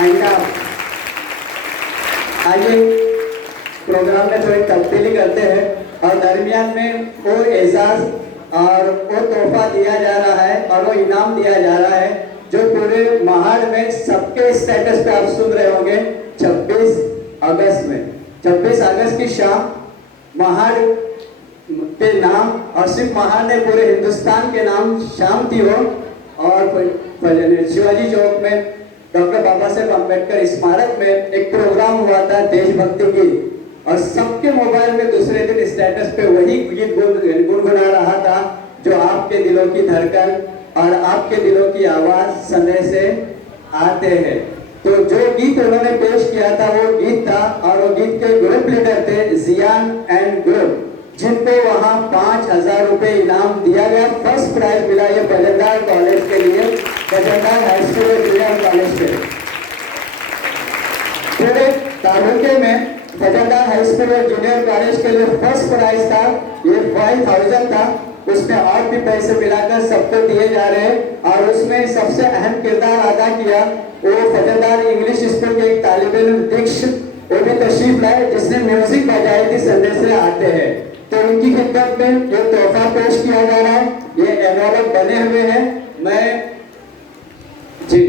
And आइए programme में थोड़ी तब्दीली करते हैं और दरमियान में वो एजाज और वो तोहफा दिया जा रहा है और वो इनाम दिया जा रहा है जो पूरे महाड़ में सबके स्टेटस पे आप सुन रहे होंगे। 26 अगस्त में 26 अगस्त की शाम महाड़ के नाम और सिर्फ महाड़ ने पूरे हिंदुस्तान के नाम शाम थी वो। और शिवाजी चौक में डॉक्टर बाबा साहेब अम्बेडकर स्मारक में एक प्रोग्राम हुआ था देशभक्ति की और सबके मोबाइल में दूसरे दिन स्टेटस पे वही गीत गुनगुना रहा था जो आपके दिलों की धड़कन और आपके दिलों की आवाज सुनने से आते हैं। तो जो गीत उन्होंने पेश किया था वो गीत था और वो गीत के ग्रुप लीडर थे जियान एंड ग्रुप, जिनको वहां 5,000 रुपए इनाम दिया गया। फर्स्ट प्राइज मिला ये बजनदार कॉलेज के लिए, बजनदार हाई स्कूल और जूनियर कॉलेज के पूरे तालुके में। बजनदार हाई स्कूल और जूनियर कॉलेज के लिए फर्स्ट प्राइज था ये 5,000 था। उसमें और भी पैसे मिलाकर सबको दिए जा रहे हैं और उसमें सबसे अहम किरदार अदा किया वो बजनदार इंग्लिश स्कूल के एक तालिब इल्म दीक्षित, वो भी तशरीफ लाए जिसने म्यूजिक बजाई थी संडे से आते हैं। तो उनकी खिदमत में जो तोहफा पेश किया जा रहा है ये एनवलप बने हुए हैं। मैं जी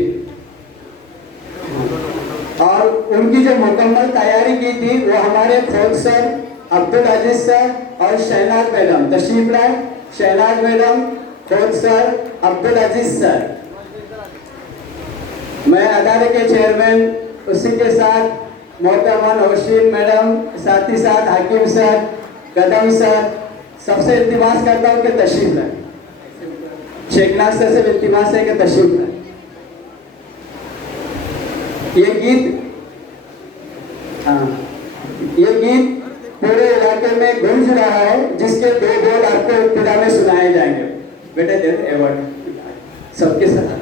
और उनकी जो मुकम्मल तैयारी की थी वो हमारे खोद सर, अब्दुल अजीज सर और शहनाज मैडम तशरीफ लाए। शहनाज मैडम, खोद सर, अब्दुल अजीज सर, मैं अदारे के चेयरमैन, उसी के साथ मोहतरमा नौशीन मैडम, साथ ही साथ हाकिम सर, कदम सर, सबसे इल्तिमास करता हूँ कि तशरीफ लाए। शेखनाथ सर से इल्तिमास है कि तशरीफ लाए। ये गीत ये गीत पूरे इलाके में गूंज रहा है जिसके 2 बोल आपको इब्तिदा में सुनाए जाएंगे। बेटे दे अवार्ड सबके साथ।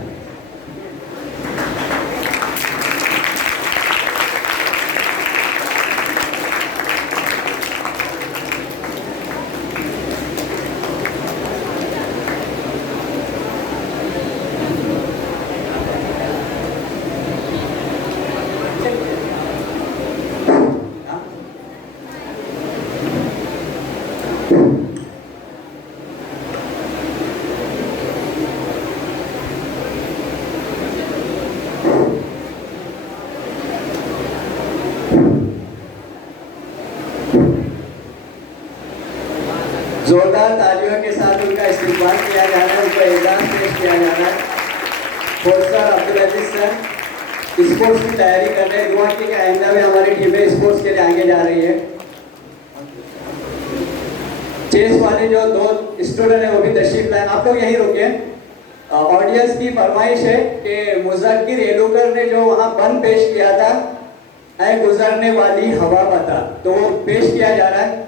जोरदार तालियों के साथ उनका इस्तेमाल किया जा रहा है, उनका एजाज पेश किया जा रहा है। सर अब्दुल अजीज सर स्पोर्ट्स की तैयारी कर रहे हैं। दुआ की आइंदा में हमारी टीमें स्पोर्ट्स के लिए आगे जा रही है। चेस वाले जो 2 स्टूडेंट हैं वो भी तशरीफ लाए। आप लोग यहीं रुके। ऑडियंस की फरमाइश है कि मुज़क्किर एलूकर ने जो वहाँ बंद पेश किया था ऐ गुजरने वाली हवा बता, तो वो पेश किया जा रहा है।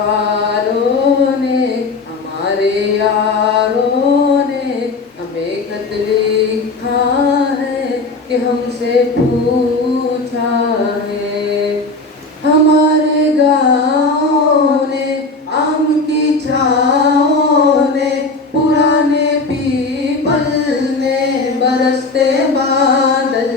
वालों ने, हमारे यारों ने हमें खत लिखा है कि हमसे पूछा है। हमारे गाँव ने, आम की छाँव ने, पुराने पीपल ने, बरसते बादल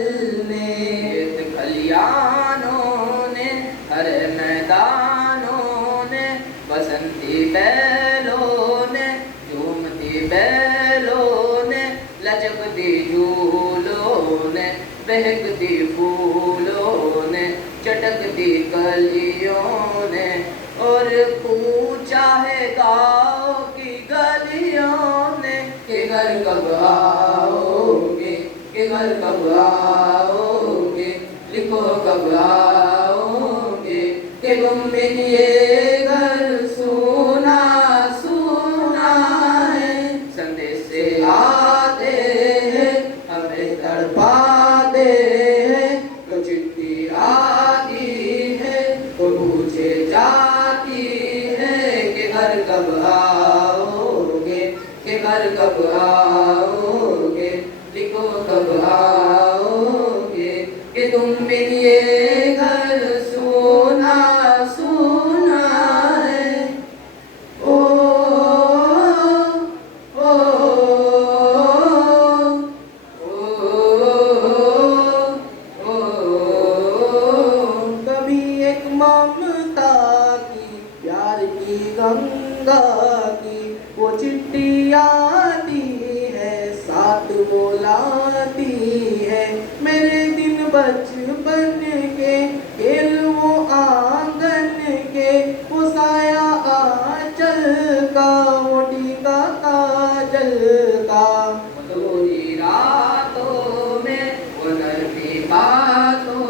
ने, खेत खलियानों ने, हरे मैदानों ने, बसंती बैलों ने, झूमती बैलों ने, लचकती झूलों ने, बहकती फूलों ने, चटकती कलियों ने, और पूछा है गाँव की गलियों ने कि घर कब आओगे, कि घर कब आओगे, लिखो कब आओगे, कि तुम बिन ये घर सुना सुना है। संदेश से आते हैं, हमें तड़पाते हैं, तो चिट्ठी आती है, तो पूछे जाती है कि घर कब आओगे, कि घर कब आओगे, लिखो कब आओगे, कि तुम बिन ये घर सुना सुना है। ओ ओ कभी एक ममता की, प्यार की गंगा की वो चिट्ठी आती है, साथ बोलाती है मेरे दिन बचपन के, खेल वो आंगन के, वो साया आंचल का, वो टीका काजल का, मधुरी रातों में, वो नरमी बातों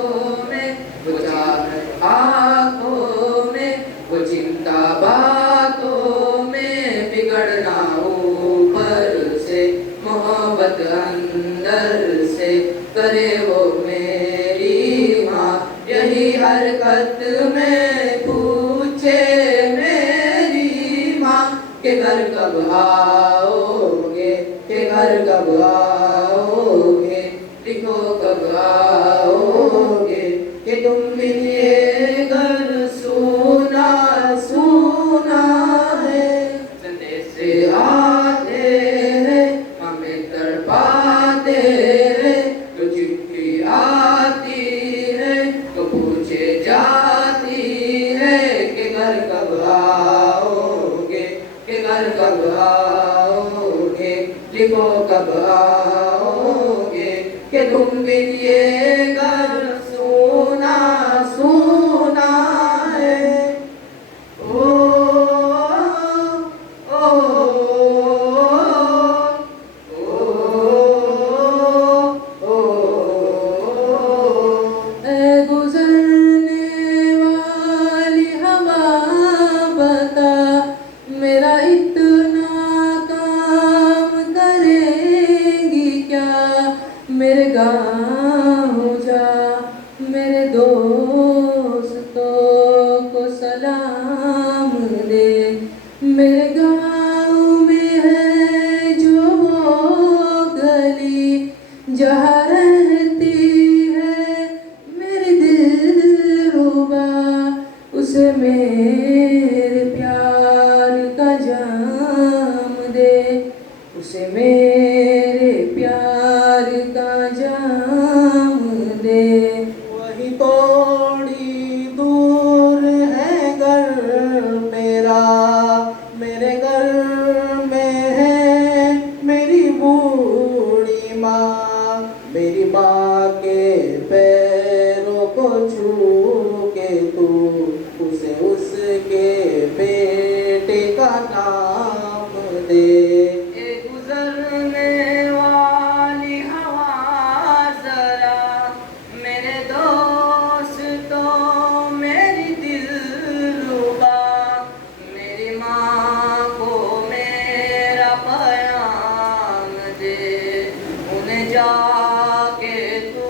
में, वो चाहत आँखों में, वो चिंता बातों में, बिगड़ना ऊपर से, मोहब्बत अंदर से, करे वो मेरी माँ यही हरकत में पूछे मेरी माँ कि घर कब आओगे, कि घर कब आओगे, लिखो कब आओगे, कि तुम बिन ये घर सुना सुना है। संदेश से आते हैं, हमें तड़पाते हैं, तो चिट्ठी आती है, तो पूछे जाती है कि घर कब आओगे, कि घर कब आओगे, लिखो कब आओगे, कि तुम बिन ये घर सुना सुना है। ओ ओ ऐ गुजरने वाली हवा बता, मेरा इतना काम करेगी क्या, मेरे गाँव जा, मेरे दोस्तों को सलाम दे, मेरे गाँव में है जो वो गली, जहाँ रहती है मेरी दिलरुबा, उसे मेरे प्यार का जाम दे, उसे मेरे प्यार का जाम दे। वही थोड़ी दूर है घर मेरा, मेरे घर में है मेरी बूढ़ी माँ, मेरी माँ के पैरों को छू के तू उसे उसके बेटे का नाम दे। ये गुजरने वाली हवा जरा, मेरे दोस्तों मेरी दिलरुबा, मेरी माँ को मेरा पैगाम दे, उन्हें जाके तू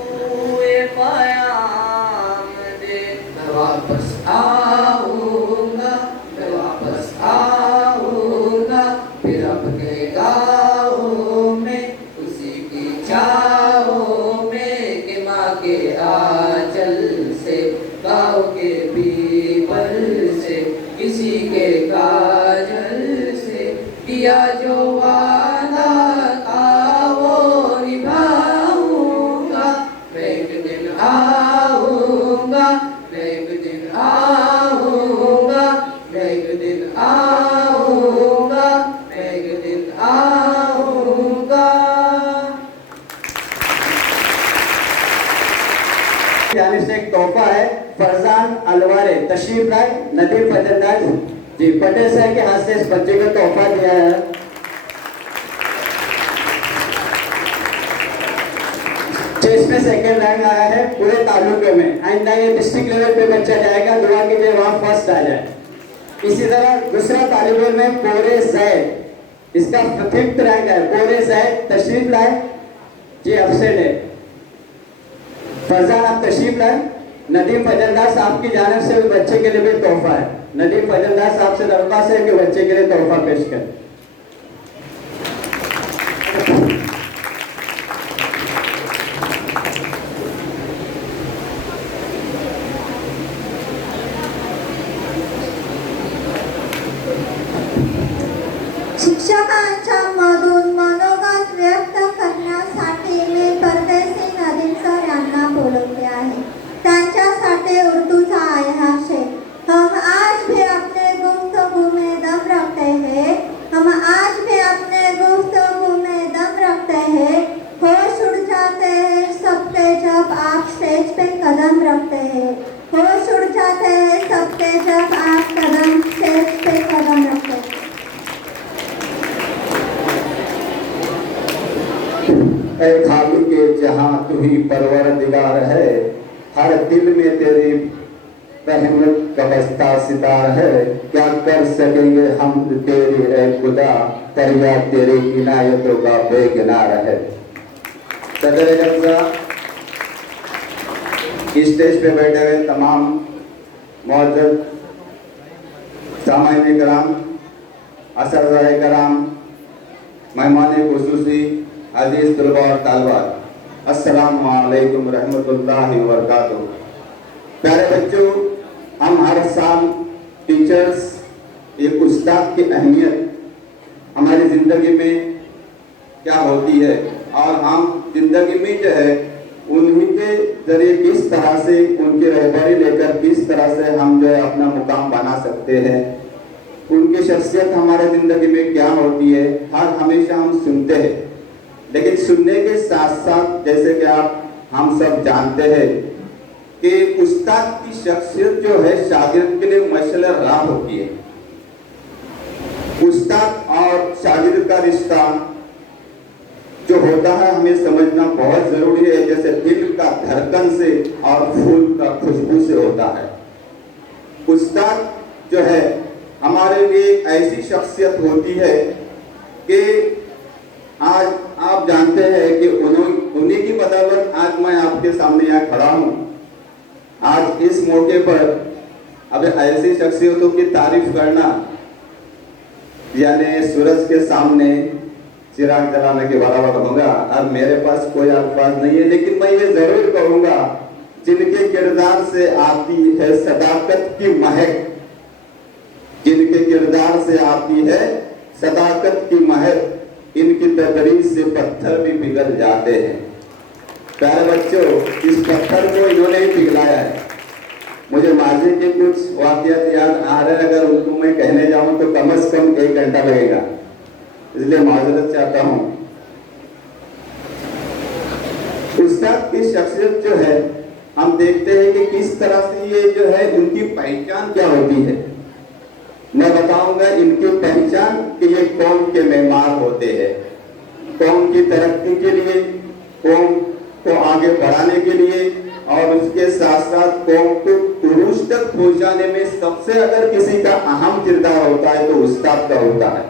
ये पैगाम दे। मैं वापस आऊँगा, मैं पीपल से, किसी के काजल से, किया जो वादा था वो निभाऊंगा। मैं एक दिन आऊंगा, मैं एक दिन आऊंगा, मैं एक दिन आऊंगा, मैं एक दिन आऊंगा। यानी से एक तोहफा है फरजान अलवारे तशरीफ लाए नदीम फजलदार जी पटेल सर के हाथ से इस बच्चे को तोहफा दिया है। जो इसमें सेकेंड रैंक आया है पूरे तालुके में, आइंदा ये डिस्ट्रिक्ट लेवल पे बच्चा जाएगा, दुआ कीजिए वहाँ फर्स्ट आ जाए। इसी तरह दूसरा तालिब इल्म में पूरे जैद, इसका फिफ्थ रैंक है, पूरे जैद तशरीफ लाए जी अफसर है। फरजान आप तशरीफ लाए। नदीम फजलदार साहब की जानिब से बच्चे के लिए भी तोहफा है। नदीम फजलदार साहब से दरख्वास्त है कि बच्चे के लिए तोहफा पेश करें। शिक्षकांच्या मधून मनोगत व्यक्त करण्यासाठी मी परदेसी नदीम सर यांना बोलवते आहे। त्यांच्यासाठी उर्दूचा आया शेर। हम आज भी अपने गुफ्तगू में दम रखते हैं, हम आज भी अपने गुफ्तगू में दम रखते हैं। होश उड़ जाते हैं सबके जब आप स्टेज पे कदम रखते हैं, होश उड़ जाते हैं सबके जब आप स्टेज पे कदम रखते हैं। ऐ खालिक के जहां तू ही परवरदिगार है, हर दिल में तेरी रहमत का बस्ता सितार है। क्या कर सकेंगे हम तेरी ऐ खुदा, दरिया तेरी इनायतों का बेगिनार है। सदर जलसा स्टेज पे बैठे हुए तमाम मौजूद सामाईन कराम, असरज़ाए कराम, मेहमान खुसूसी, अजीज तलबा और तालबात, अस्सलामु अलैकुम रहमतुल्लाहि व बरकातुहू। प्यारे बच्चों, हम हर साल टीचर्स एक उस्ताद की अहमियत हमारी ज़िंदगी में क्या होती है और हम ज़िंदगी में जो है उन्हीं के जरिए किस तरह से उनकी रहबरी लेकर किस तरह से हम जो है अपना मुकाम बना सकते हैं, उनकी शख्सियत हमारे ज़िंदगी में क्या होती है, हर हमेशा हम सुनते हैं। लेकिन सुनने के साथ साथ जैसे कि हम सब जानते हैं कि उस्ताद की शख्सियत जो है शागिर्द के लिए मशअल राह होती है। उस्ताद और शागिर्द का रिश्ता जो होता है हमें समझना बहुत जरूरी है, जैसे दिल का धड़कन से और फूल का खुशबू से होता है। उस्ताद जो है हमारे लिए ऐसी शख्सियत होती है कि आज आप जानते हैं कि उन्हीं की बदौलत आज मैं आपके सामने यहाँ खड़ा हूँ। आज इस मौके पर अब ऐसी शख्सियतों की तारीफ करना यानी सूरज के सामने चिराग जलाने के बराबर होगा और मेरे पास कोई अल्फाज नहीं है, लेकिन मैं ये जरूर कहूँगा जिनके किरदार से आती है सदाकत की महक, जिनके किरदार से आती है सदाकत की महक, इनकी तकरीर से पत्थर भी पिघल जाते हैं। प्यारे बच्चों, इस पत्थर को इन्होंने ही पिघलाया है। मुझे माजी के कुछ वाक़यात याद आ रहे हैं, अगर उनको मैं कहने जाऊं तो कम से कम 1 घंटा लगेगा, इसलिए माजरत चाहता हूं। उस्ताद की शख्सियत जो है हम देखते हैं कि किस तरह से ये जो है उनकी पहचान क्या होती है। मैं बताऊंगा इनकी पहचान कि ये कौम के मेहमान होते हैं, कौम की तरक्की के लिए, कौम को आगे बढ़ाने के लिए और उसके साथ साथ कौम को उरूज तक पहुंचाने में सबसे अगर किसी का अहम किरदार होता है तो उस्ताद का होता है।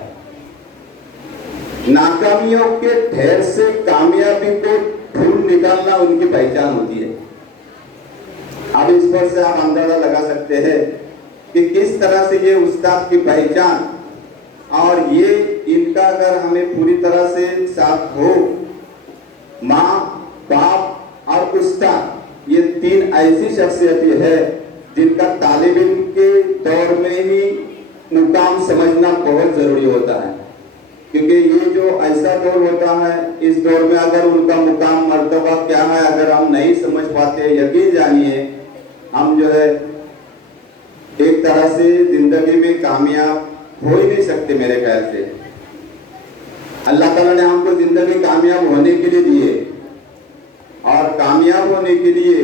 नाकामियों के ढेर से कामयाबी को ढूंढ निकालना उनकी पहचान होती है। अब इस पर से आप अंदाजा लगा सकते हैं कि किस तरह से ये उस्ताद की पहचान और ये इनका अगर हमें पूरी तरह से साथ हो, माँ बाप और उस्ताद ये 3 ऐसी शख्सियतें है जिनका तालिब इल्म के दौर में ही मुकाम समझना बहुत ज़रूरी होता है, क्योंकि ये जो ऐसा दौर होता है, इस दौर में अगर उनका मुकाम मर्तबा क्या है अगर हम नहीं समझ पाते, यकीन जानिए हम जो है एक तरह से जिंदगी में कामयाब हो ही नहीं सकते। मेरे ख्याल से अल्लाह ताला ने हमको जिंदगी कामयाब होने के लिए दिए, और कामयाब होने के लिए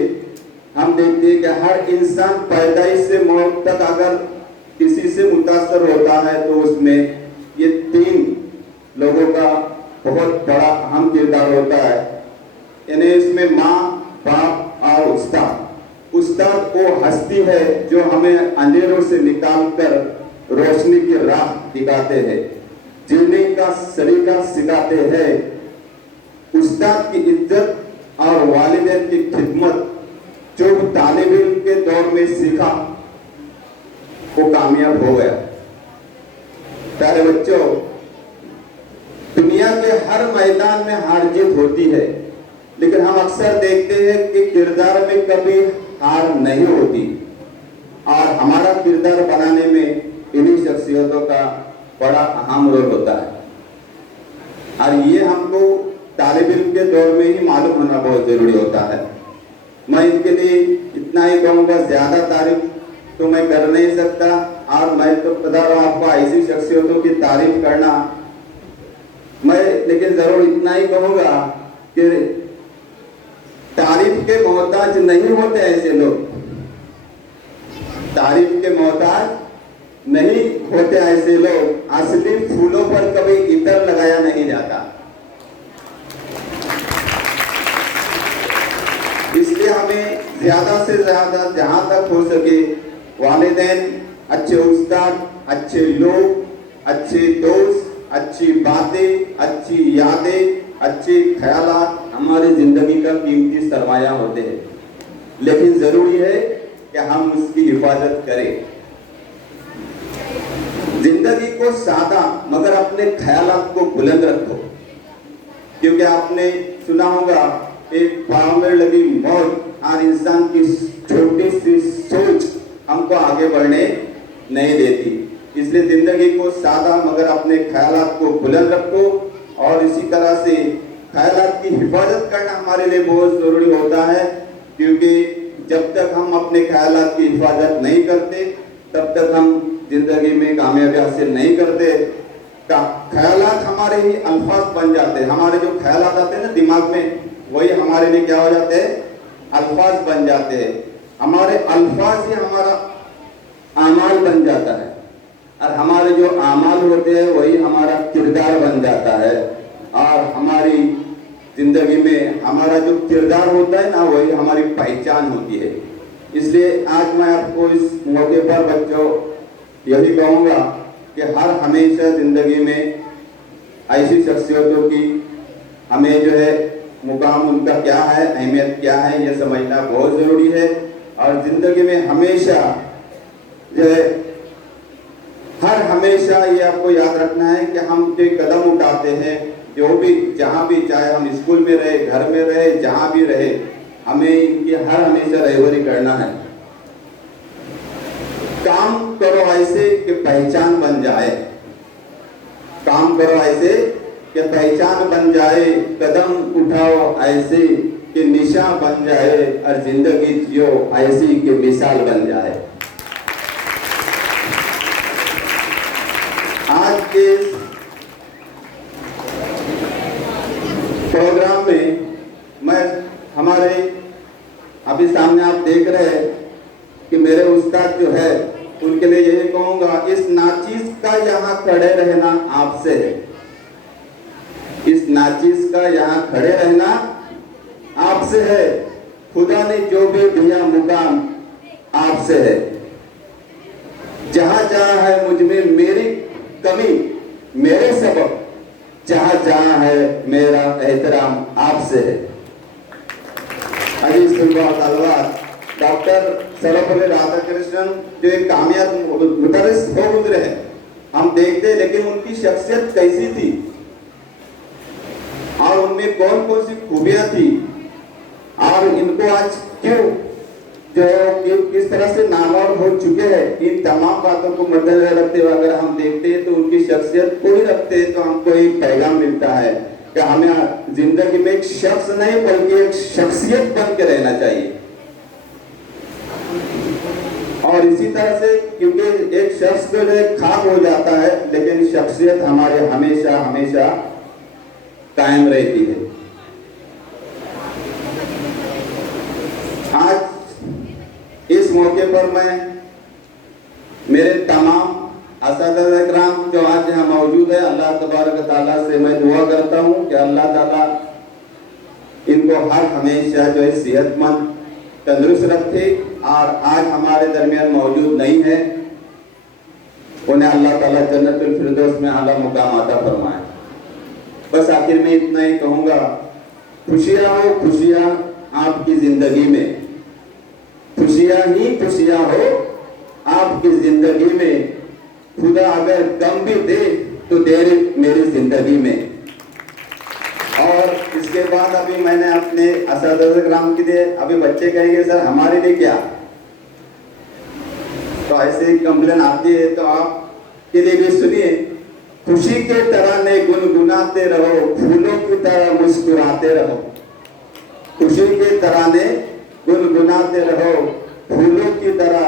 हम देखते हैं कि हर इंसान पैदाइश से मौत तक अगर किसी से मुतासर होता है तो उसमें ये 3 लोगों का बहुत बड़ा अहम किरदार होता है। यानी इसमें माँ, बाप और उस्ताद। उस्ताद वो हस्ती है जो हमें अंधेरों से निकालकर रोशनी की राह दिखाते हैं, जीने का सलीका सिखाते हैं। उस्ताद की इज्जत और वालिदैन की खिदमत जो तालिब इल्म के दौर में सीखा वो कामयाब हो गया। प्यारे बच्चों, दुनिया के हर मैदान में हार जीत होती है, लेकिन हम अक्सर देखते हैं कि किरदार में कभी हार नहीं होती, और हमारा किरदार बनाने में इन्हीं शख्सियतों का बड़ा अहम रोल होता है। और ये हमको तालिब इल्म के दौर में ही मालूम होना बहुत जरूरी होता है। मैं इनके लिए इतना ही कहूँगा, ज्यादा तारीफ तो मैं कर नहीं सकता, और मैं तो बता रहा हूँ आपको ऐसी शख्सियतों की तारीफ करना मैं, लेकिन जरूर इतना ही कहूँगा कि तारीफ के मोहताज नहीं होते ऐसे लोग, तारीफ के मोहताज नहीं होते ऐसे लोग। असली फूलों पर कभी इतर लगाया नहीं जाता। इसलिए हमें ज्यादा से ज्यादा जहां तक हो सके वालिदैन, अच्छे उस्ताद, अच्छे लोग, अच्छे दोस्त, अच्छी बातें, अच्छी यादें, अच्छे ख्यालात हमारी जिंदगी का कीमती सरमाया होते हैं, लेकिन जरूरी है कि हम उसकी हिफाजत करें। जिंदगी को सादा मगर अपने ख्यालात को बुलंद रखो, क्योंकि आपने सुना होगा एक पाँव में लगी मौत और इंसान की छोटी सी सोच हमको आगे बढ़ने नहीं देती। इसलिए जिंदगी को सादा मगर अपने ख्यालात को बुलंद रखो, और इसी तरह से ख्यालात की हिफाजत करना हमारे लिए बहुत जरूरी होता है, क्योंकि जब तक हम अपने ख्यालात की हिफाजत नहीं करते तब तक हम जिंदगी में कामयाबी हासिल नहीं करते। ख्यालात हमारे ही अल्फाज बन जाते हैं। हमारे जो ख्यालात आते हैं ना दिमाग में, वही हमारे लिए क्या हो जाते हैं, अल्फाज बन जाते हैं। हमारे अल्फाज ही हमारा आमाल बन जाता है, और हमारे जो आमाल होते हैं वही हमारा किरदार बन जाता है, और हमारी जिंदगी में हमारा जो किरदार होता है ना वही हमारी पहचान होती है। इसलिए आज मैं आपको इस मौके पर बच्चों यही कहूँगा कि हर हमेशा जिंदगी में ऐसी शख्सियतों की हमें जो है मुकाम उनका क्या है, अहमियत क्या है, ये समझना बहुत ज़रूरी है। और ज़िंदगी में हमेशा जो है हर हमेशा ये आपको याद रखना है कि हम जो कदम उठाते हैं, जो भी जहाँ भी, चाहे हम स्कूल में रहे, घर में रहे, जहाँ भी रहे, हमें इनकी हर हमेशा रहबरी करना है। काम करो ऐसे कि पहचान बन जाए, काम करो ऐसे कि पहचान बन जाए, कदम उठाओ ऐसे कि निशान बन जाए, और जिंदगी जियो ऐसी कि मिसाल बन जाए। आज के प्रोग्राम में मैं हमारे अभी सामने आप देख रहे हैं कि मेरे उस्ताद जो है उनके लिए यही कहूँगा, इस नाचीज का यहाँ खड़े रहना आपसे है, इस नाचीज का यहाँ खड़े रहना आपसे है। खुदा ने जो भी दिया मुकाम आपसे है। जहाँ जहाँ है मुझ में मेरी कमी, मेरे सबब, जहाँ जहाँ है मेरा एहतराम आपसे है। अजीज तलवार डॉक्टर सर्वपल्ली राधाकृष्णन जो एक कामयाब मुदर्रिस हो गुजरे हैं, हम देखते, लेकिन उनकी शख्सियत कैसी थी और उनमें कौन कौन सी खूबियां थी, और इनको आज क्यों जो किस तरह से नामवर हो चुके हैं, इन तमाम बातों को मद्देनजर रखते हुए अगर हम देखते हैं तो उनकी शख्सियत को ही रखते हैं तो हमको एक पैगाम मिलता है कि हमें जिंदगी में एक शख्स नहीं बल्कि एक शख्सियत बन के रहना चाहिए। और इसी तरह से क्योंकि एक शख्स जो है खाक हो जाता है लेकिन शख्सियत हमारे हमेशा हमेशा कायम रहती है। आज इस मौके पर मैं मेरे तमाम असातिज़ा किराम जो आज यहाँ मौजूद है, अल्लाह तबारक ताला से मैं दुआ करता हूँ कि अल्लाह ताला इनको हर हमेशा जो है सेहतमंद तंदुरुस्त रखे और आज हमारे दरमियान मौजूद नहीं है उन्हें अल्लाह ताला जन्नतुल फिरदौस में आला मुकाम अता फरमाए। बस आखिर में इतना ही कहूँगा, खुशियाँ हो खुशियाँ आपकी जिंदगी में, खुशियाँ ही खुशियाँ हो आपकी जिंदगी में। खुदा अगर गम भी दे तो दे मेरी जिंदगी में। और इसके बाद अभी मैंने अपने असातिज़ा किराम के लिए, अभी बच्चे कहेंगे सर हमारे लिए क्या, तो ऐसे कंप्लेन आती है तो आपके लिए भी सुनिए। खुशी के तराने गुनगुनाते रहो, फूलों की तरह मुस्कुराते रहो। खुशी के तराने गुनगुनाते रहो, फूलों की तरह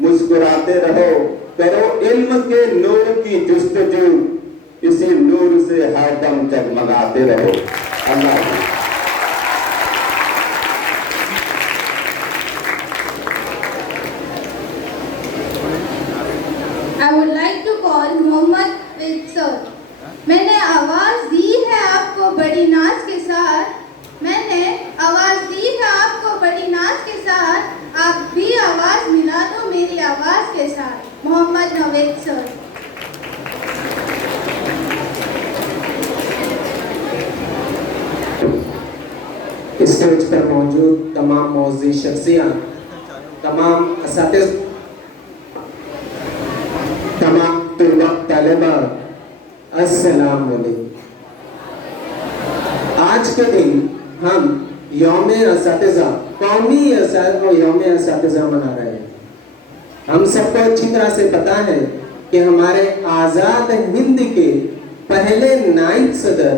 मुस्कुराते रहो। करो इल्म के नूर की जुस्तजू, इसी नूर से हरदम जगमगाते रहो। Allah. I would like to call Mohammad with sir. मैंने आवाज दी है आपको बड़ी नाज के साथ, मैंने आवाज दी है आपको बड़ी नाज के साथ, आप भी आवाज मिला दो मेरी आवाज के साथ। मोहम्मद नवेद सर। स्टेज पर मौजूद तमाम मौजूद शख्सियाँ, तमाम असातिज़, तमाम तुलबा तलबा, अस्सलाम वालेकुम। आज के दिन हम यौम असातिज़ा, कौमी यौम असातिज़ा मना रहे हैं। हम सबको अच्छी तरह से पता है कि हमारे आज़ाद हिंद के पहले नायब सदर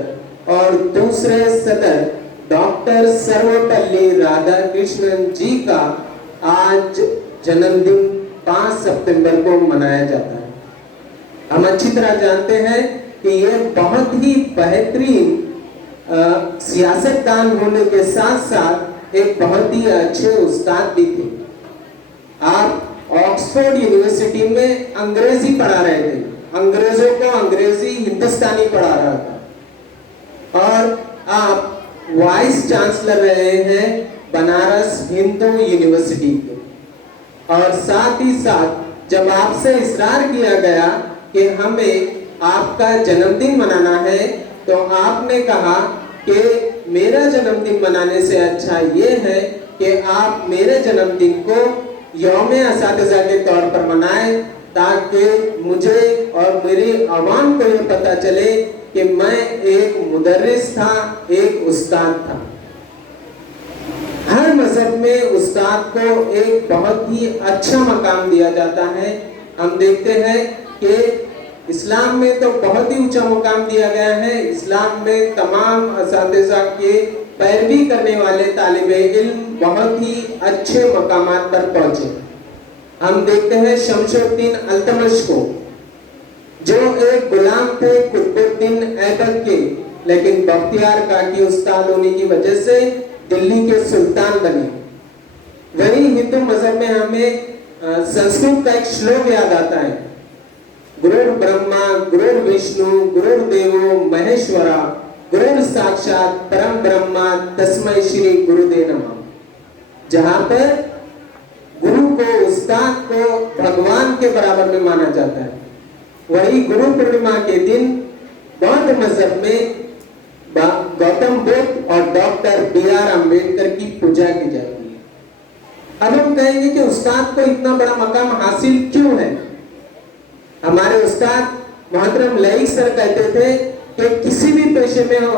और दूसरे सदर डॉक्टर सर्वपल्ली राधाकृष्णन जी का आज जन्मदिन 5 सितंबर को मनाया जाता है। हम अच्छी तरह जानते हैं कि ये बहुत ही बेहतरीन सियासतदान होने के साथ साथ एक बहुत ही अच्छे उस्ताद भी थे। आप ऑक्सफोर्ड यूनिवर्सिटी में अंग्रेजी पढ़ा रहे थे, अंग्रेजों को अंग्रेजी हिंदुस्तानी पढ़ा रहा था। और आप वाइस चांसलर रहे हैं बनारस हिंदू यूनिवर्सिटी के। और साथ ही साथ जब आपसे इसरार किया गया कि हमें आपका जन्मदिन मनाना है तो आपने कहा कि मेरा जन्मदिन मनाने से अच्छा ये है कि आप मेरे जन्मदिन को यौम असातिज़ा के तौर पर मनाएं, ताकि मुझे और मेरी आवाम को ये पता चले कि मैं एक मुदर्रिस था, एक उस्ताद था। हर मजहब में उस्ताद को एक बहुत ही अच्छा मकाम दिया जाता है। हम देखते हैं कि इस्लाम में तो बहुत ही ऊंचा मुकाम दिया गया है। इस्लाम में तमाम असातिज़ा के पैरवी करने वाले तालिबे इल्म बहुत ही अच्छे मकामात पर पहुंचे। हम देखते हैं शमशुद्दीन अल्तमश को, जो एक गुलाम थे कुतुबुद्दीन ऐबक के, लेकिन बख्तियार काकी उस्ताद होने की वजह से दिल्ली के सुल्तान बने। वही हिंदू मजहब में हमें संस्कृत का एक श्लोक याद आता है, गुरुर् ब्रह्मा गुरुर् विष्णु गुरुर्देवो महेश्वरा गुरुर् साक्षात परम ब्रह्मा तस्मै श्री गुरुदेव नमः। जहाँ पर गुरु को, उस्ताद को भगवान के बराबर में माना जाता है, वही गुरु पूर्णिमा के दिन बौद्ध मजहब में गौतम बुद्ध और डॉक्टर B.R. अम्बेडकर की पूजा की जाती है। अब हम कहेंगे कि उस्ताद को इतना बड़ा मकाम हासिल क्यों है। हमारे उस्ताद मोहतरम लईक सर कहते थे कि किसी भी पेशे में हो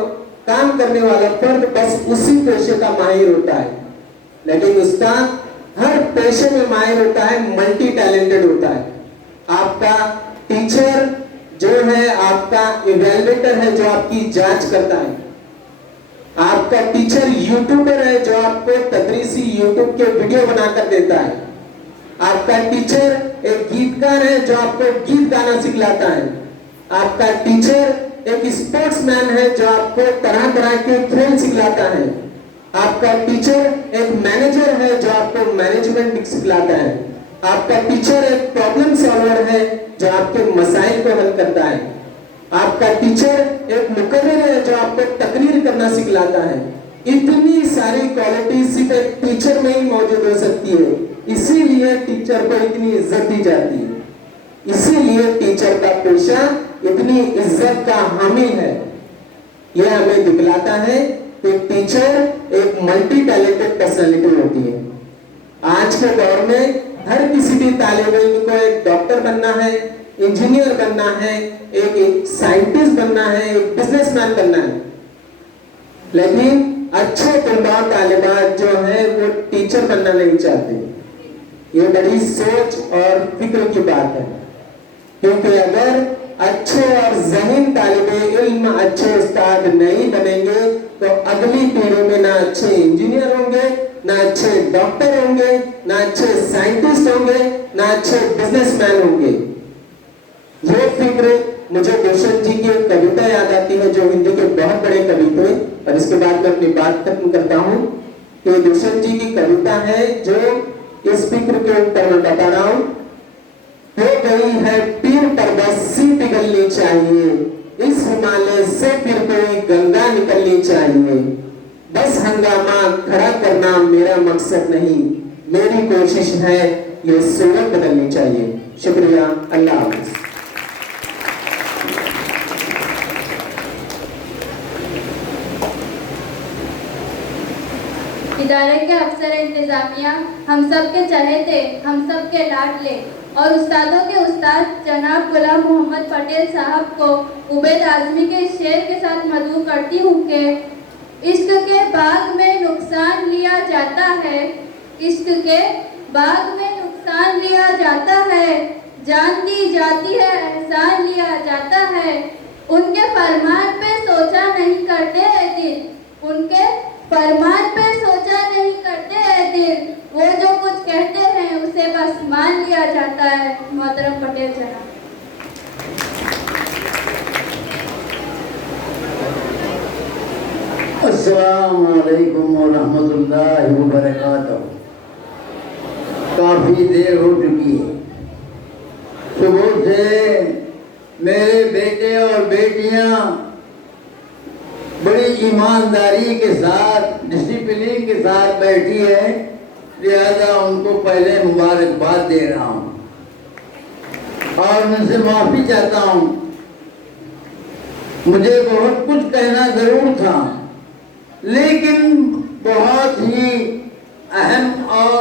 काम करने वाला फर्द बस उसी पेशे का माहिर होता है, लेकिन उस्ताद हर पेशे में माहिर होता है, मल्टी टैलेंटेड होता है। आपका टीचर जो है, आपका इवैल्यूएटर है जो आपकी जांच करता है। आपका टीचर यूट्यूबर है जो आपको तदरीसी यूट्यूब के वीडियो बनाकर देता है। आपका टीचर एक गीतकार है जो आपको गीत गाना सिखलाता है। आपका टीचर एक स्पोर्ट्समैन है जो आपको तरह तरह के खेल सिखलाता है। आपका टीचर एक मैनेजर है जो आपको मैनेजमेंट सिखलाता है। आपका टीचर एक प्रॉब्लम सॉल्वर है जो आपके मसाइल को हल करता है। आपका टीचर एक मुकर्रिर है जो आपको तकरीर करना सिखलाता है। इतनी सारी क्वालिटी सिर्फ एक टीचर में ही मौजूद हो सकती है, इसीलिए टीचर को इतनी इज्जत दी जाती है। इसीलिए टीचर का पेशा इतनी इज्जत का हामी है। यह हमें दिखलाता है कि टीचर एक मल्टी टैलेंटेड पर्सनालिटी होती है। आज के दौर में हर किसी भी तालिबे इल्म को एक डॉक्टर बनना है, इंजीनियर बनना है, एक साइंटिस्ट बनना है, एक बिजनेसमैन बनना है, लेकिन अच्छे तलबा तालिबात जो है वो टीचर बनना नहीं चाहते। ये बड़ी सोच और फिक्र की बात है, क्योंकि अगर अच्छे और ज़हीन तालिबे इल्म अच्छे उस्ताद नहीं बनेंगे तो अगली पीढ़ी में ना अच्छे इंजीनियर होंगे, ना अच्छे डॉक्टर होंगे, ना अच्छे साइंटिस्ट होंगे, ना अच्छे बिजनेसमैन होंगे। ये फिक्र मुझे दोशन जी की एक कविता याद आती है जो हिंदी के बहुत बड़े कवि थे, और इसके बाद मैं अपनी बात खत्म करता हूँ। ये दोशन जी की कविता है जो इस फिक्र के ऊपर मैं बता रहा हूँ। हो गई है पीर पर बस्सी पिघलनी चाहिए, इस हिमालय से फिर कोई गंगा निकलनी चाहिए। बस हंगामा खड़ा करना मेरा मकसद नहीं, मेरी कोशिश है ये सूरत बदलनी चाहिए। शुक्रिया, अल्लाह हाफ़िज़। इदारे के अफसर इंतजामिया, हम सब के चहेते, हम सब के लाडले और उस्तादों के उस्ताद जनाब गुलाम मोहम्मद पटेल साहब को उबैद आज़मी के शेर के साथ मदऊ करती हूँ कि इश्क के बाग में नुकसान लिया जाता है, इश्क के बाग में नुकसान लिया जाता है, जान दी जाती है एहसान लिया जाता है। उनके फरमान पे सोचा नहीं करते है दिल, उनके फरमान पे सोचा नहीं करते है दिल, वो जो कुछ कहते हैं उसे बस मान लिया जाता है। मोहतरम पटेल जनाब। अस्सलामु अलैकुम व रहमतुल्लाहि व बरकातहू। काफ़ी देर हो चुकी है। सुबह से मेरे बेटे और बेटियां बड़ी ईमानदारी के साथ, डिसिप्लिन के साथ बैठी है, लिहाजा उनको पहले मुबारकबाद दे रहा हूँ और उनसे माफ़ी चाहता हूँ। मुझे बहुत कुछ कहना ज़रूर था, लेकिन बहुत ही अहम और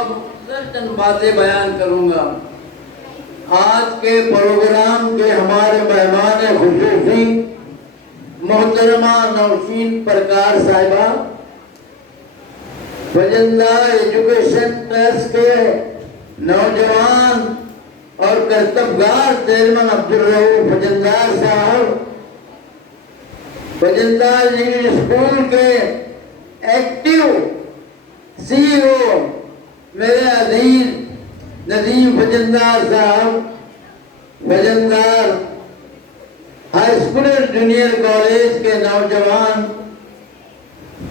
चंद बातें बयान करूँगा। आज के प्रोग्राम के हमारे मेहमान खुसूसी मोहतरमा नौशीन प्रकार साहिबा, फजलदार एजुकेशन ट्रस्ट के नौजवान और कर्तव्यगार चेयरमैन अब्दुल रऊफ फजलदार साहब, फजलदार इंग्लिश स्कूल के एक्टिव सीईओ मेरे अजीज नदीम फजलदार साहब, फजलदार हाई स्कूल और जूनियर कॉलेज के नौजवान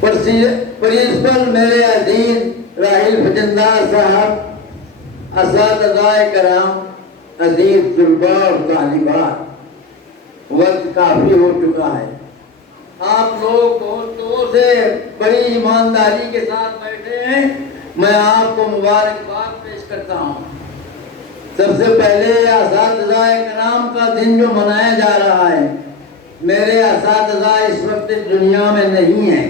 प्रिंसिपल मेरे अजीज राहिल फजलदार साहब, असातिज़ाए कराम, अजीज तुलबा और तालिबात, वक्त काफ़ी हो चुका है। आप लोग बहुत दूर से बड़ी ईमानदारी के साथ बैठे हैं, मैं आपको मुबारकबाद पेश करता हूँ। सबसे पहले असातिज़ाए कराम का दिन जो मनाया जा रहा है, मेरे असातिज़ा इस वक्त दुनिया में नहीं है,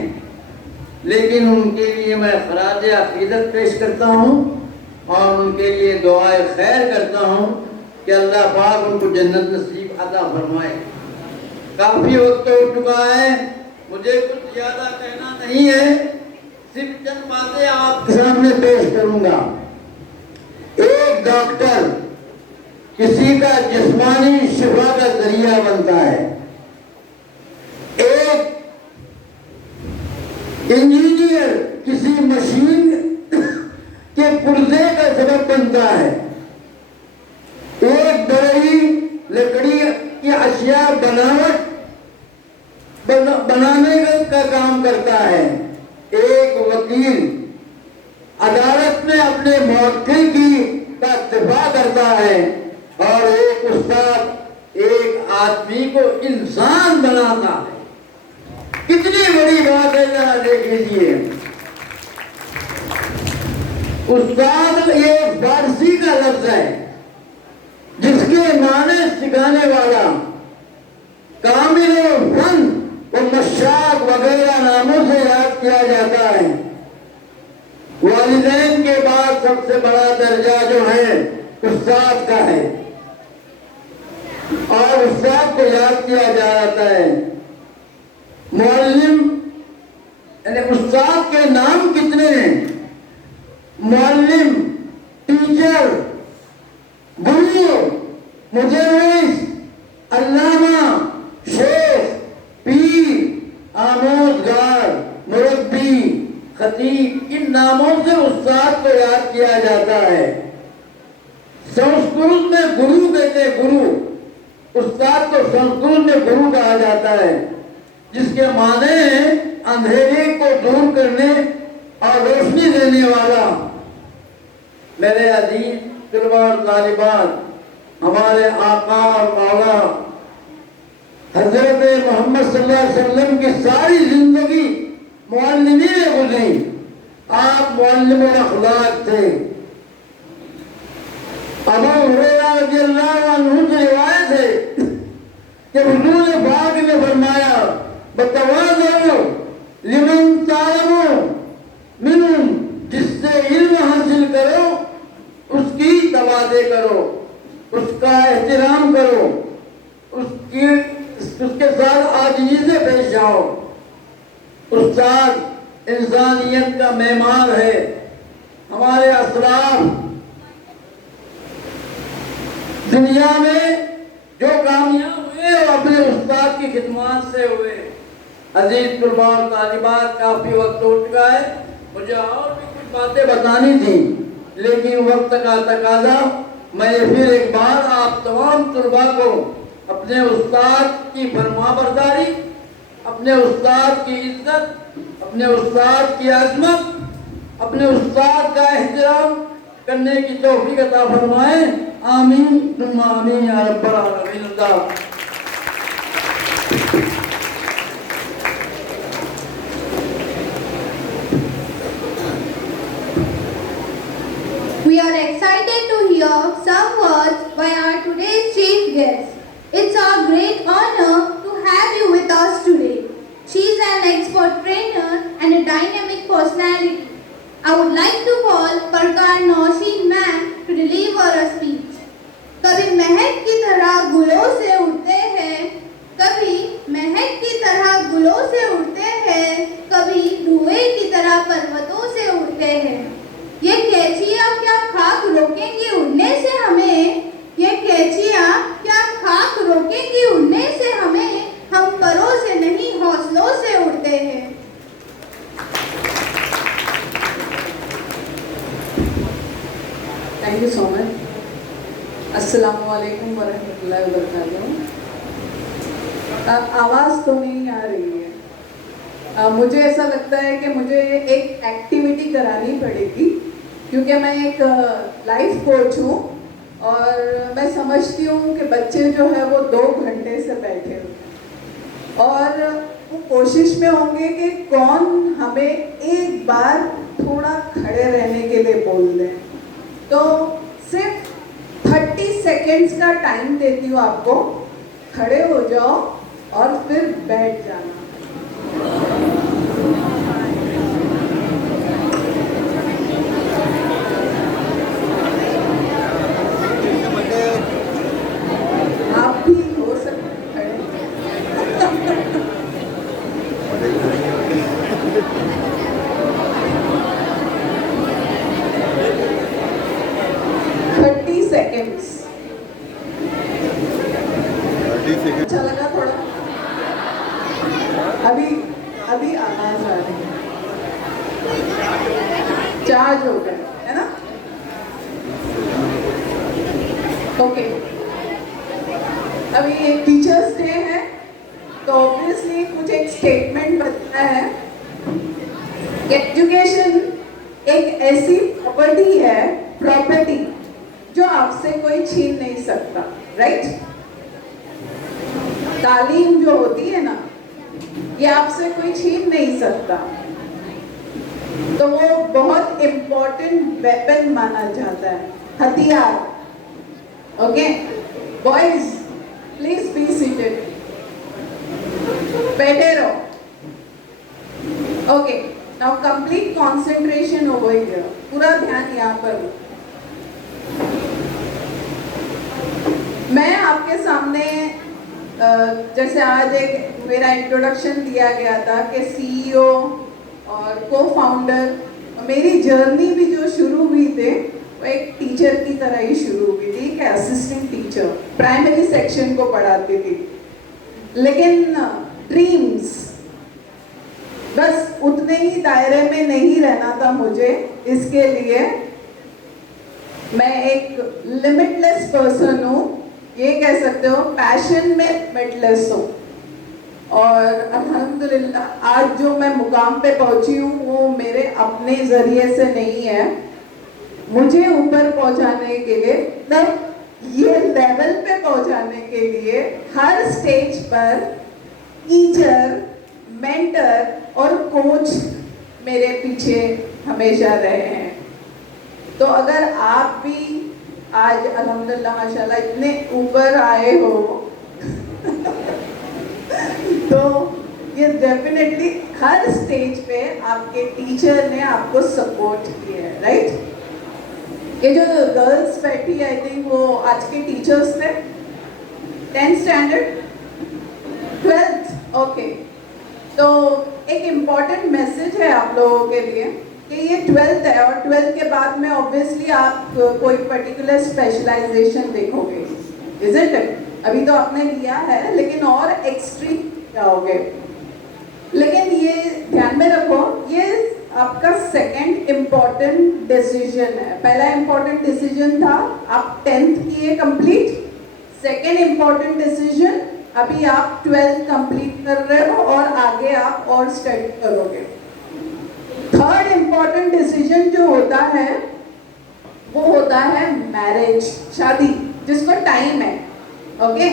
लेकिन उनके लिए मैं खराज अक़ीदत पेश करता हूँ और उनके लिए दुआए खैर करता हूँ कि अल्लाह पाक उनको जन्नत नसीब अता फरमाए। काफ़ी वक्त हो चुका है, मुझे कुछ ज़्यादा कहना नहीं है, सिर्फ चंद बातें आपके सामने पेश करूँगा। एक डॉक्टर किसी का जिस्मानी शिफा का जरिया बनता है, एक इंजीनियर किसी मशीन के पुर्जे का सबब बनता है, एक बढ़ई लकड़ी की अशिया बनाने का काम करता है, एक वकील अदालत में अपने मौकिल का दिफा करता है, और एक उस्ताद एक आदमी को इंसान बनाता है। कितनी बड़ी बात है, जरा देख लीजिए। उस्ताद ये फारसी का लफ्ज है जिसके माने सिखाने वाला, कामिल फन व मशाक वगैरह नामों से याद किया जाता है। वालिदैन के बाद सबसे बड़ा दर्जा जो है उस्ताद का है, और उस्ताद को याद किया जाता है। मुअल्लिम यानी उस्ताद के नाम कितने हैं? मुअल्लिम, टीचर, गुरु, मुदर्रिस, अल्लामा, शेख, पीर, आमोदगार, मुरब्बी, खतीब, इन नामों से उस्ताद को याद किया जाता है। संस्कृत में गुरु कहते हैं, गुरु। उस्ताद को संस्कृत में गुरु कहा जाता है, जिसके माने हैं अंधेरे को दूर करने और रोशनी देने वाला। मेरे अजीज तलबा और तालिबात, हमारे आका और मौला हजरत मोहम्मद सल्लल्लाहु अलैहि वसल्लम की सारी जिंदगी मुअल्लिमी में गुजरी। आप मुअल्लिमुल अखलाक थे। अबू हुरैरा रज़ियल्लाहु अन्हु से रिवायत है कि हुजूर पाक ने फरमाया, बतवाज़ो लिमन तालबो मिनहुम, जिससे इल्म हासिल करो उसकी तवाज़े करो, उसका एहतराम करो, उसके साथ आजिज़ी से पेश आओ। उस्ताद इंसानियत का मेहमान है। हमारे असलाफ दुनिया में जो कामयाब हुए वो अपने उस्ताद की खिदमत से हुए। अजीज तलबा और तालिबात, काफी वक्त हो चुका है, मुझे और भी कुछ बातें बतानी थी, लेकिन वक्त का तकाजा। मैं फिर एक बार आप तमाम तलबा को अपने उस्ताद की फरमाबरदारी, अपने उस्ताद की इज्जत, अपने उस्ताद की अजमत, अपने उस्ताद का एहतराम करने की तौफीक अता फरमाए। आमीन तुम आमीन या रब्बल आलमीन। We are excited to hear some words by our today's chief guest. It's our great honor to have you with us today. She is an expert trainer and a dynamic personality. I would like to call Parkar Nausheen ma'am to deliver a speech. कभी महक की तरह गुलों से उड़ते हैं, कभी महक की तरह गुलों से उड़ते हैं, कभी धुएं की तरह पर्वतों से उड़ते हैं। ये कैचियाँ क्या खाक रोकेंगी उड़ने से हमें? ये कैचियाँ क्या खाक रोकेंगी उड़ने से हमें? हम परों से नहीं हौसलों से उड़ते हैं। Thank you so much. अस्सलामु अलैकुम वरहमतुल्लाहि वबरकातुहू। आवाज़ तो नहीं आ रही है। मुझे ऐसा लगता है कि मुझे एक एक्टिविटी करानी पड़ेगी, क्योंकि मैं एक लाइफ कोच हूँ और मैं समझती हूँ कि बच्चे जो है वो 2 घंटे से बैठे हुए और वो कोशिश में होंगे कि कौन हमें एक बार थोड़ा खड़े रहने के लिए बोल दें। तो सिर्फ 30 सेकेंड्स का टाइम देती हूँ आपको। खड़े हो जाओ और फिर बैठ जाना। आप भी हो सकते हैं खड़े। अभी अभी आवाज आ रही है, चार्ज हो गए है ना? ओके, अभी एक टीचर्स डे है तो ऑब्वियसली कुछ एक स्टेटमेंट बनता है कि एजुकेशन एक ऐसी प्रॉपर्टी जो आपसे कोई छीन नहीं सकता, राइट? तालीम जो होती है ना, ये आपसे कोई छीन नहीं सकता, तो वो बहुत इम्पोर्टेंट वेपन माना जाता है, हथियार। Okay boys, please be seated, बैठे रहो। Okay, now complete concentration over here, पूरा ध्यान यहाँ पर। मैं आपके सामने जैसे आज एक मेरा इंट्रोडक्शन दिया गया था कि सीईओ और को फाउंडर, मेरी जर्नी भी जो शुरू हुई थी वो एक टीचर की तरह ही शुरू हुई थी, कि असिस्टेंट टीचर प्राइमरी सेक्शन को पढ़ाती थी। लेकिन ड्रीम्स बस उतने ही दायरे में नहीं रहना था मुझे, इसके लिए मैं एक लिमिटलेस पर्सन हूँ, ये कह सकते हो, पैशन में लिमिटलेस हूँ। और अल्हम्दुलिल्लाह आज जो मैं मुकाम पे पहुंची हूँ वो मेरे अपने जरिए से नहीं है, मुझे ऊपर पहुंचाने के लिए, तब ये लेवल पे पहुंचाने के लिए हर स्टेज पर टीचर, मेंटर और कोच मेरे पीछे हमेशा रहे हैं। तो अगर आप भी आज अल्हम्दुलिल्लाह माशाल्लाह इतने ऊपर आए हो तो ये डेफिनेटली हर स्टेज पे आपके टीचर ने आपको सपोर्ट किया है, राइट? ये जो गर्ल्स बैठी, आई थिंक वो आज के टीचर्स थे, 10th स्टैंडर्ड, 12th, ओके। तो एक इम्पॉर्टेंट मैसेज है आप लोगों के लिए कि ये 12th है, और 12th के बाद में ऑब्वियसली आप कोई पर्टिकुलर स्पेशलाइजेशन देखोगे, इज़न्ट इट? अभी तो आपने लिया है, लेकिन और एक्सट्रीम जाओगे। लेकिन ये ध्यान में रखो, ये आपका सेकंड इम्पॉर्टेंट डिसीजन है। पहला इम्पॉर्टेंट डिसीजन था आप 10th किए कंप्लीट, सेकंड इम्पॉर्टेंट डिसीजन अभी आप 12th कंप्लीट कर रहे हो और आगे आप और स्टडी करोगे। थर्ड इम्पॉर्टेंट डिसीजन जो होता है वो होता है मैरिज, शादी, जिसको टाइम है, ओके?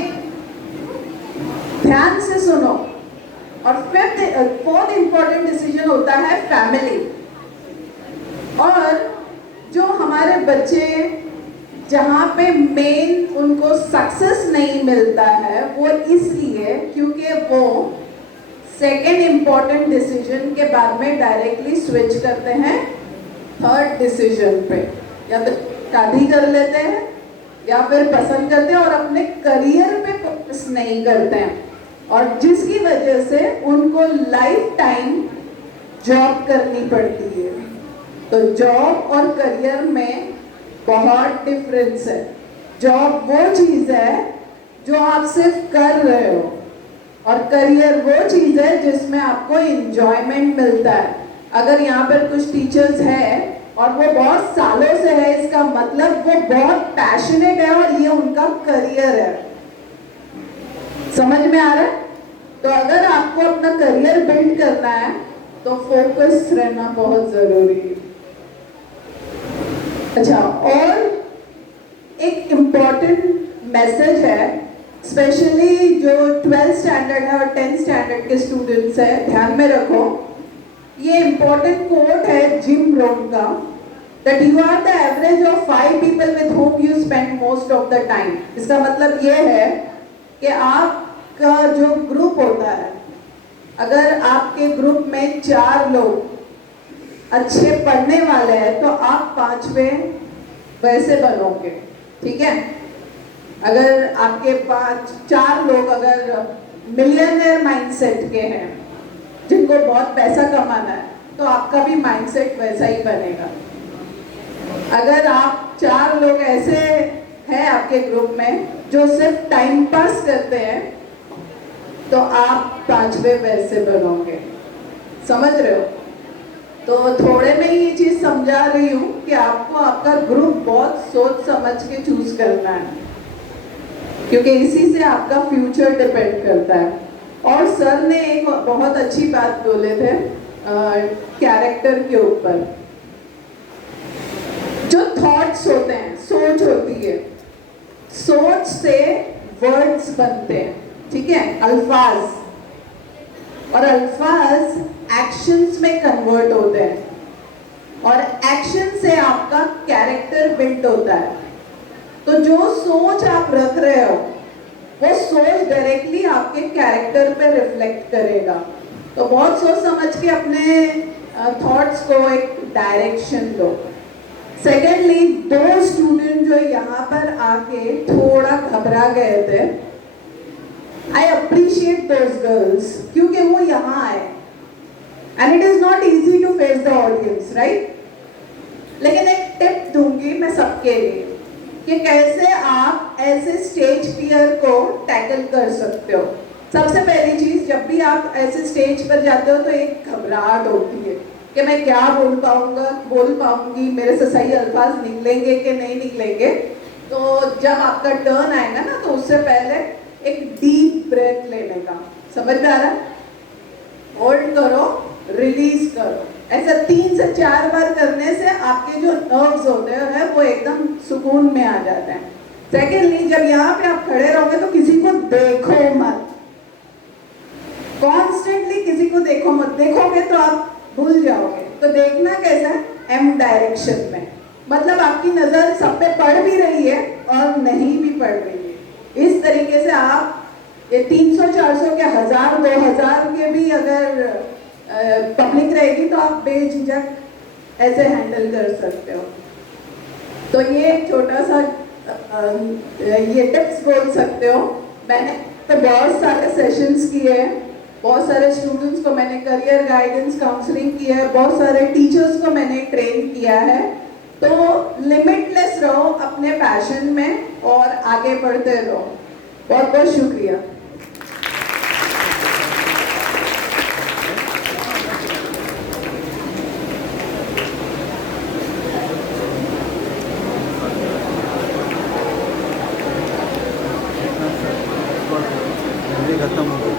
ध्यान से सुनो। और फोर्थ इम्पॉर्टेंट डिसीजन होता है फैमिली। और जो हमारे बच्चे जहाँ पे मेन उनको सक्सेस नहीं मिलता है वो इसलिए क्योंकि वो सेकेंड इम्पॉर्टेंट डिसीजन के बाद में डायरेक्टली स्विच करते हैं थर्ड डिसीजन पे, या तो शादी कर लेते हैं या फिर पसंद करते हैं और अपने करियर पे फोकस नहीं करते हैं, और जिसकी वजह से उनको लाइफ टाइम जॉब करनी पड़ती है। तो जॉब और करियर में बहुत डिफरेंस है। जॉब वो चीज़ है जो आप सिर्फ कर रहे हो, और करियर वो चीज़ है जिसमें आपको इंजॉयमेंट मिलता है। अगर यहाँ पर कुछ टीचर्स हैं और वो बहुत सालों से है, इसका मतलब वो बहुत पैशनेट है और ये उनका करियर है। समझ में आ रहा है? तो अगर आपको अपना करियर बिल्ड करना है तो फोकस रहना बहुत जरूरी है। अच्छा, और एक इम्पॉर्टेंट मैसेज है, स्पेशली जो 12th स्टैंडर्ड है और 10th स्टैंडर्ड के स्टूडेंट्स हैं, ध्यान में रखो। ये इम्पॉर्टेंट कोट है जिम रोन का, that you are the average of 5 people with whom you spend most of the time। इसका मतलब ये है कि आपका जो ग्रुप होता है, अगर आपके ग्रुप में 4 लोग अच्छे पढ़ने वाले हैं तो आप 5वें वैसे बनोगे, ठीक है? अगर आपके 4 लोग अगर मिलियनेयर माइंडसेट के हैं, जिनको बहुत पैसा कमाना है, तो आपका भी माइंडसेट वैसा ही बनेगा। अगर आप 4 लोग ऐसे हैं आपके ग्रुप में जो सिर्फ टाइम पास करते हैं, तो आप 5वें वैसे बनोगे। समझ रहे हो? तो थोड़े में ये चीज समझा रही हूँ कि आपको आपका ग्रुप बहुत सोच समझ के चूज करना है, क्योंकि इसी से आपका फ्यूचर डिपेंड करता है। और सर ने एक बहुत अच्छी बात बोले थे कैरेक्टर के ऊपर। जो थॉट्स होते हैं, सोच होती है, सोच से वर्ड्स बनते हैं, ठीक है, अल्फाज, और अल्फाज एक्शंस में कन्वर्ट होते हैं, और एक्शन से आपका कैरेक्टर बिल्ड होता है। तो जो सोच आप रख रहे हो वो सोच डायरेक्टली आपके कैरेक्टर पे रिफ्लेक्ट करेगा। तो बहुत सोच समझ के अपने थॉट्स को एक डायरेक्शन दो। सेकेंडली, 2 स्टूडेंट जो यहाँ पर आके थोड़ा घबरा गए थे, आई अप्रिशिएट दोज गर्ल्स, क्योंकि वो यहाँ आए and it is not easy to face the audience, right? लेकिन एक टिप दूंगी मैं सबके लिए कि कैसे आप ऐसे स्टेज फियर को टैकल कर सकते हो। सबसे पहली चीज, जब भी आप ऐसे स्टेज पर जाते हो तो एक घबराहट होती है कि मैं क्या बोल पाऊंगी, मेरे से सही अल्फाज निकलेंगे कि नहीं निकलेंगे। तो जब आपका टर्न आएगा ना, तो उससे पहले एक डीप ब्रेथ लेने का, समझ में आ रहा है? होल्ड करो, रिलीज करो। ऐसा 3 से 4 बार करने से आपके जो नर्व्स होते हैं वो एकदम सुकून में आ जाते हैं। सेकेंडली, जब यहाँ पे आप खड़े रहोगे तो किसी को देखो मत, कॉन्स्टेंटली किसी को देखो मत। देखोगे तो आप भूल जाओगे। तो देखना कैसा है? एम डायरेक्शन में, मतलब आपकी नजर सब पे पड़ भी रही है और नहीं भी पड़ रही है। इस तरीके से आप ये 300, 400 के 1000, 2000 के भी अगर पब्लिक रहेगी तो आप बेझिझक ऐसे हैंडल कर सकते हो। तो ये एक छोटा सा ये टिप्स बोल सकते हो। मैंने तो बहुत सारे सेशंस किए हैं, बहुत सारे स्टूडेंट्स को मैंने करियर गाइडेंस काउंसलिंग की है, बहुत सारे टीचर्स को मैंने ट्रेन किया है। तो लिमिटलेस रहो अपने पैशन में और आगे बढ़ते रहो। बहुत बहुत शुक्रिया। खत्म हो गया।